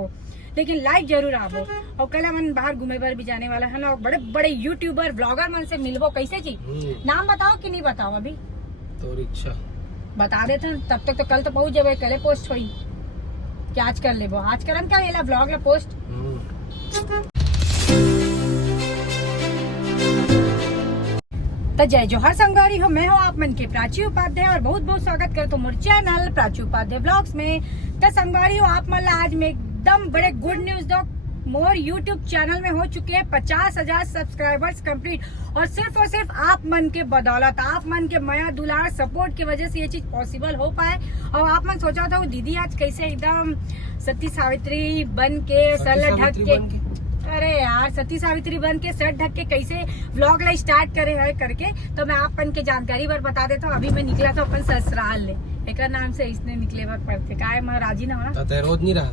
आबो लेकिन लाइव जरूर आबो। और कल हम बाहर घूमे पर भी जाने वाला है ना, बड़े बड़े यूट्यूबर ब्लॉगर मन से मिलबो। कैसे जी नाम बताओ कि नहीं बताओ? अभी तो रिक्शा बता देते, तब तक तो कल तो पहुंच जाबे, कल पोस्ट होई कि आज कर लेबो। आज करन क्या येला ब्लॉग ला पोस्ट। तो जय जोहर संगवारी हो, मैं हूँ आप मन के प्राची उपाध्याय और बहुत बहुत स्वागत करता हूँ मोर चैनल प्राची उपाध्याय ब्लॉग्स में। तो संगवारी हो आप मन आज में एकदम बड़े गुड न्यूज दो, मोर यूट्यूब चैनल में हो चुके हैं 50,000 सब्सक्राइबर्स कंप्लीट। और सिर्फ आप मन के बदौलत, आप मन के माया दुलार सपोर्ट की वजह से ये चीज पॉसिबल हो पाए। और आप मन सोचा था वो दीदी आज कैसे एकदम सती सावित्री बन के सर ढक के, अरे यार सती सावित्री बन के सर ढक के कैसे व्लॉग ला स्टार्ट करे है करके, तो मैं आप मन के जानकारी पर बता देता हूँ। अभी मैं निकला था अपन ससुराल ले, एक नाम से इसने निकले बार पड़ते का है महाराजी ना होना रोज नहीं रहा,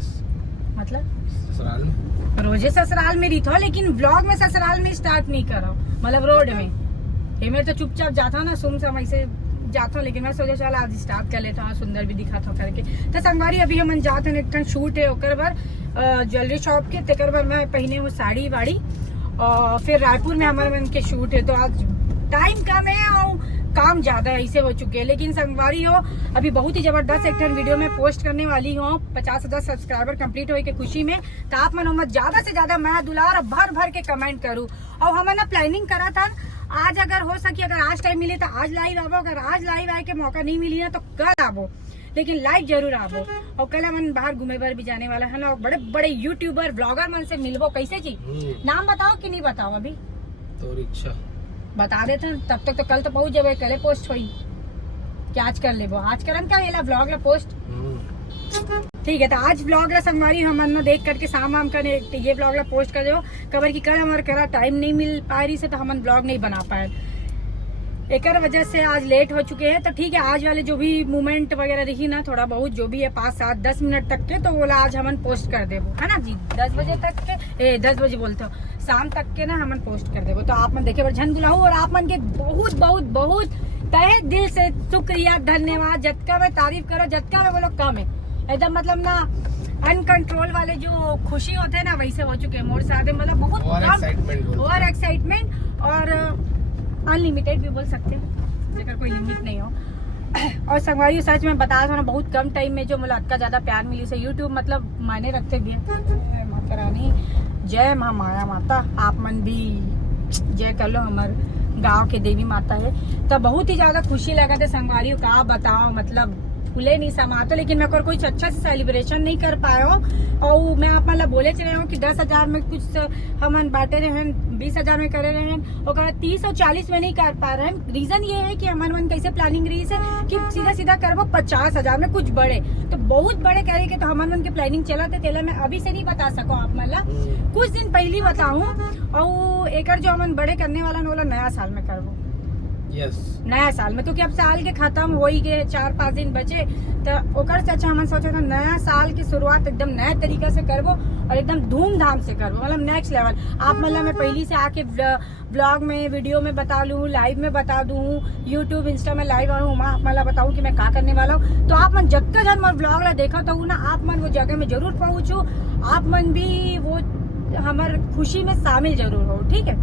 मतलब ससुराल में रोजे ससुराल में रही था, लेकिन व्लॉग में ससुराल में स्टार्ट नहीं करा, मतलब रोड में। ये मेरे तो चुपचाप जाता ना, सुम समय से जाता, लेकिन मैं सोचा चल आज स्टार्ट कर लेता हूँ, सुंदर भी दिखा था करके। तो संगवारी अभी हम जाते हैं, एक शूट है ओकर बार ज्वेलरी शॉप के, तेकर बार मैं पहने हूँ साड़ी वाड़ी, और फिर रायपुर में हमारे मन के शूट है। तो आज टाइम कम है और काम ज्यादा है, ऐसे हो चुके हैं। लेकिन संगवारी हो अभी बहुत ही जबरदस्त एक वीडियो में पोस्ट करने वाली हूँ 50,000 सब्सक्राइबर कंप्लीट होने की खुशी में। तो आप मन ज्यादा से ज्यादा मैं दुलार भर भर के कमेंट करूँ। और हमने प्लानिंग करा था आज अगर हो सके, अगर आज टाइम मिले तो आज लाइव आवो, अगर आज लाइव आए के मौका नहीं मिली ना तो कल आवो, लेकिन लाइव जरूर आवो। और कल हम बाहर घूमे पर भी जाने वाला है ना, बड़े बड़े यूट्यूबर ब्लॉगर मन से मिलबो। कैसे जी नाम बताओ कि नहीं बताओ? अभी तो रिक्शा बता देते, तब तक तो कल तो पहुंच जाबे, कल पोस्ट होई कि आज कर लेबो। आज करन क्या येला ब्लॉग ला पोस्ट। ठीक है, तो आज ब्लॉग ला संगवारी हम देख करके शाम कर ये ब्लॉग ला पोस्ट कर दो। खबर की कल हमारे करा टाइम नहीं मिल पा रही से, तो हम ब्लॉग नहीं बना पाए, एक वजह से आज लेट हो चुके हैं। तो ठीक है, आज वाले जो भी मूवमेंट वगैरह दिखी ना, थोड़ा बहुत जो भी है 5, 7, 10 मिनट तक के, तो वो आज हम पोस्ट कर देबो, है ना जी। 10 बजे तक के 10 बजे बोलते हो, शाम तक के ना हम पोस्ट कर देबो। तो आप मन देखे झन गुलाऊ, और आप मन के बहुत बहुत बहुत तहे दिल से शुक्रिया, धन्यवाद। जतका में तारीफ करो, जतका में बोलो कम है, एकदम मतलब ना अनकंट्रोल वाले जो खुशी होते हैं ना वैसे हो चुके हैं मोर साथ, मतलब बहुत ओवर एक्साइटमेंट और अनलिमिटेड भी बोल सकते हैं, लेकिन कोई लिमिट नहीं हो। और संगवारी सच में बता दो ना, बहुत कम टाइम में जो मतलब का ज्यादा प्यार मिली से यूट्यूब मतलब मायने रखते भी है। माता रानी जय माँ माया माता, आप मन भी जय कर लो, हमारे गांव के देवी माता है। तो बहुत ही ज्यादा खुशी लगा था संगवारी का बताओ, मतलब फूले नहीं समाते, लेकिन मैं कुछ अच्छा से सेलिब्रेशन नहीं कर पाए हो। और मैं आप मतलब बोले चले हूँ कि 10,000 में कुछ हम बांटे रहे हैं, 20,000 में करे रहे हैं, और 30 और 40 में नहीं कर पा रहे हैं। रीजन ये है कि हमारे मन कैसे प्लानिंग रही है कि सीधा सीधा करबो 50,000 में कुछ बड़े, तो बहुत बड़े करे के, तो हमारे मन की प्लानिंग चला थे, तेला मैं अभी से नहीं बता सको, आप मतलब कुछ दिन पहले बताऊँ। और एक जो हम बड़े करने वाला ना, नया साल में करबो, नया साल में, क्योंकि अब साल के खत्म हो ही गए, 4-5 दिन बचे। तो ओकर से अच्छा हम सोचे तो नया साल की शुरुआत एकदम नए तरीके से करबो और एकदम धूमधाम से करबो, मतलब नेक्स्ट लेवल। आप मतलब मैं पहली से आके ब्लॉग में वीडियो में बता लूँ, लाइव में बता दूँ, यूट्यूब इंस्टा में लाइव आऊँ, वहाँ आप मतलब बताऊँ कि मैं क्या करने वाला हूँ। तो आप मन जब तक जब मैं ब्लॉग ला देखा तो ना, आप मन वो जगह में जरूर पहुँचू, आप मन भी वो हमारे खुशी में शामिल जरूर हो। ठीक है,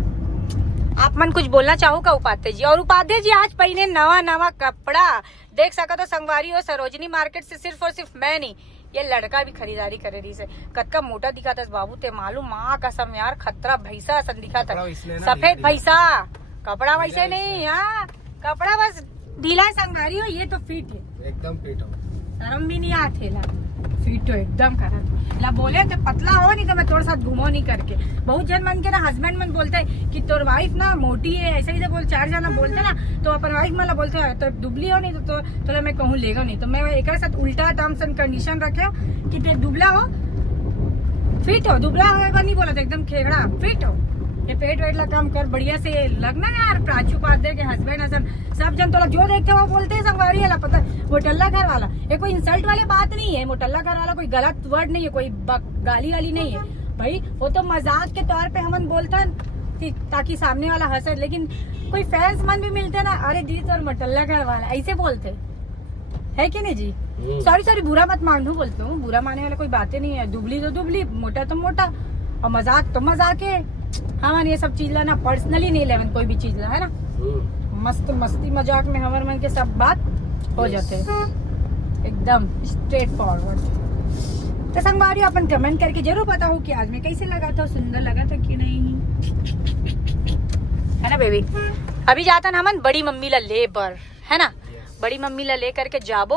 आप मन कुछ बोलना चाहो का उपाध्याय जी? और उपाध्याय जी आज पहले नवा कपड़ा देख सका तो संगवारी हो, सरोजनी मार्केट से सिर्फ और सिर्फ मैं नहीं, ये लड़का भी खरीदारी करे रही से। कतका मोटा दिखा था बाबू, ते मालूम माँ कसम यार, खतरा भैसा सन दिखा था, सफेद भैसा। कपड़ा वैसे नहीं, हाँ कपड़ा बस ढीला है संगवारी हो, ये तो फिट है, एकदम फिट हो, शर्म भी नहीं आते ला, फिट हो एकदम करा ला। बोले तो पतला हो, नहीं तो मैं थोड़ा सा घूमो नहीं करके। बहुत जन मन के ना हस्बैंड मन बोलते है कि तोर वाइफ ना मोटी है, ऐसे ही बोल 4 जना बोलते ना, तो अपन वाइफ मतलब बोलते है तो दुबली हो, नहीं तो मैं कहूँ लेगा नहीं, तो मैं एक साथ उल्टा टर्म्स एंड कंडीशन रखे कि ते दुबला हो फिट हो, दुबला हो नहीं बोला, एकदम खेगड़ा फिट हो। ये पेट वेट ला काम कर बढ़िया से लगना ना यार। प्राची उपाध्याय के हस्बैंड हसन सब जन तो जो देखते वो बोलते हैं संगवारी है, पता मोटल्ला घर वाला, ये कोई इंसल्ट वाली बात नहीं है। मोटल्ला घर वाला कोई गलत वर्ड नहीं है, कोई गाली वाली नहीं है भाई, वो तो मजाक के तौर पे हमन बोलता ताकि सामने वाला हंसे। लेकिन कोई फैंस मन भी मिलते ना, अरे दीदी तो मोटल्ला घर वाला ऐसे बोलते, है कि नहीं जी? सॉरी बुरा मत मानो, बोलते हूँ, बुरा मानने वाला कोई बातें नहीं है। दुबली तो दुबली, मोटा तो मोटा, और मजाक तो मजाक है। हमारे ये सब चीज ला ना पर्सनली नहीं लेवन, कोई भी चीज ला है ना, मस्त मस्ती मजाक में हमारे मन के सब बात हो जाते हैं, एकदम स्ट्रेट फॉरवर्ड। तो संगवारी अपन कमेंट करके जरूर बताओ कि आज में कैसे लगा था, सुंदर लगा था कि नहीं, है ना बेबी। अभी जाता ना हमन बड़ी मम्मी ला ले पर, है ना, बड़ी मम्मी ला ले करके जाबो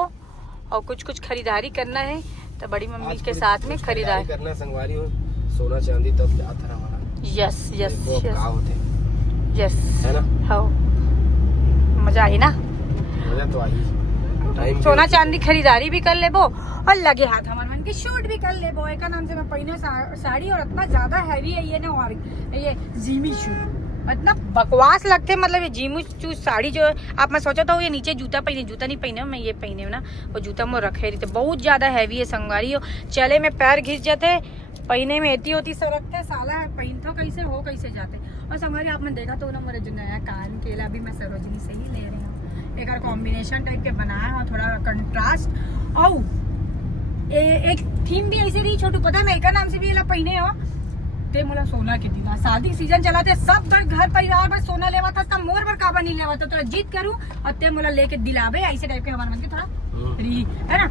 और कुछ खरीदारी करना है, तो बड़ी मम्मी के साथ में खरीदारी करना संगवारी हो, सोना चांदी तब जाता हमारा। यस यस यस यस, है ना, हाँ मजा आई ना, मजा तो आई। सोना चांदी खरीदारी भी कर लेबो और लगे हाथ हमारे मन की शूट भी कर लेबो। एक नाम से मैं पहने साड़ी, और इतना ज्यादा हैवी है ये ना, और ये जीमी शूट इतना बकवास लगते हैं, मतलब ये जीमू चू साड़ी जो आप मैं सोचा था ये नीचे जूता नहीं पहने, मैं ये पहने हूँ ना, वो जूता में रखे रही, बहुत ज्यादा हैवी है संगवारी हो, चले में पैर घिस जाते, पहने में एती होती सरकते, साला पहन तो कैसे हो कैसे जाते। और संगवारी आपने देखा तो ना, मेरा जो नया कान केला अभी मैं सरोजनी से ही ले रही हूँ, एक कॉम्बिनेशन टाइप के बनाया है, थोड़ा कंट्रास्ट, और एक थीम भी ऐसे रही छोटू, पता है मैं एक नाम से भी ये पहने हो ते मोला सोना के दिन शादी सीजन चलाते, सब घर परिवार में सोना लेवा था, सब मोर पर काबा नहीं लेवा था, थोड़ा जीत करूं और ते मोला लेके दिलावे, ऐसे टाइप के हमारे मन के थोड़ा री है ना,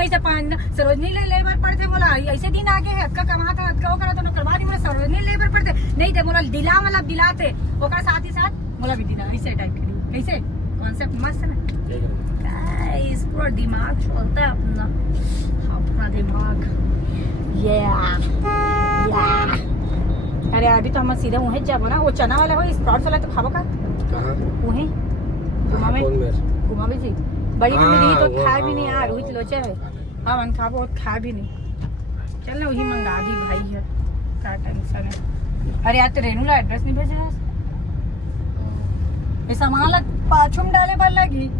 ऐसा पान सरोजनी लेबर पड़ते, बोला ऐसे दिन आगे है, अक्का कमा था, अक्का वो करा तो करवा दी, बोला सरोजनी लेबर पड़ते नहीं थे, बोला दिला मतलब दिलाते, वो साथ ही साथ बोला भी दिला, ऐसे टाइप के कैसे कॉन्सेप्ट मस्त है ना, इस पूरा दिमाग चलता है अपना दिमाग। अरे अभी तो हम सीधे वहीं जाबो ना, वो चना वाला हो स्प्राउट्स वाला तो खाबो का वहीं घुमा भी जी, बड़ी मम्मी रही तो खा भी नहीं यार, रोहित लोचे है हाँ मन खाबो खा भी नहीं, चल ना वही मंगा दी भाई है, क्या टेंशन है। अरे यार तो रेनू ला एड्रेस नहीं भेजा ये सामान ला पाछुम डाले पर लगी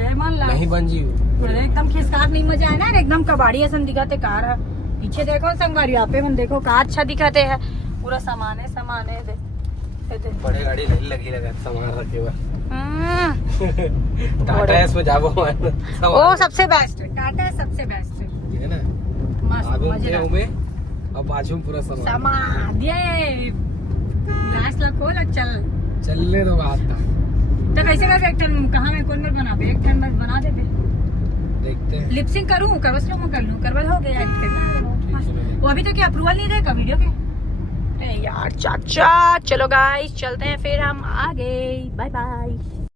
नहीं बन जी, एकदम खिसकाट नहीं मजा है ना, एकदम कबाड़ी ऐसा दिखाते कार है, पीछे देखो संगवारी यहाँ पे मन देखो कार अच्छा दिखाते हैं, पूरा सामान है दे बड़े गाड़ी लगी लगा सामान रखे हुआ टाटा है इसमें जाबो वो सबसे बेस्ट है, टाटा है सबसे बेस्ट है ना, मस्त मजेदार में अब बाजू में पूरा सामान ये ग्लास ला खोल चलने दो बात तो कैसे कर एक टन कहाँ में कौन बना एक टन बना दे, देखते हैं लिपसिंग करूँ करवस लो कर लूँ करवल हो गया, वो अभी तो क्या अप्रूवल नहीं देगा वीडियो के, यार चाचा चलो गाइस चलते हैं फिर हम आगे, बाय बाय।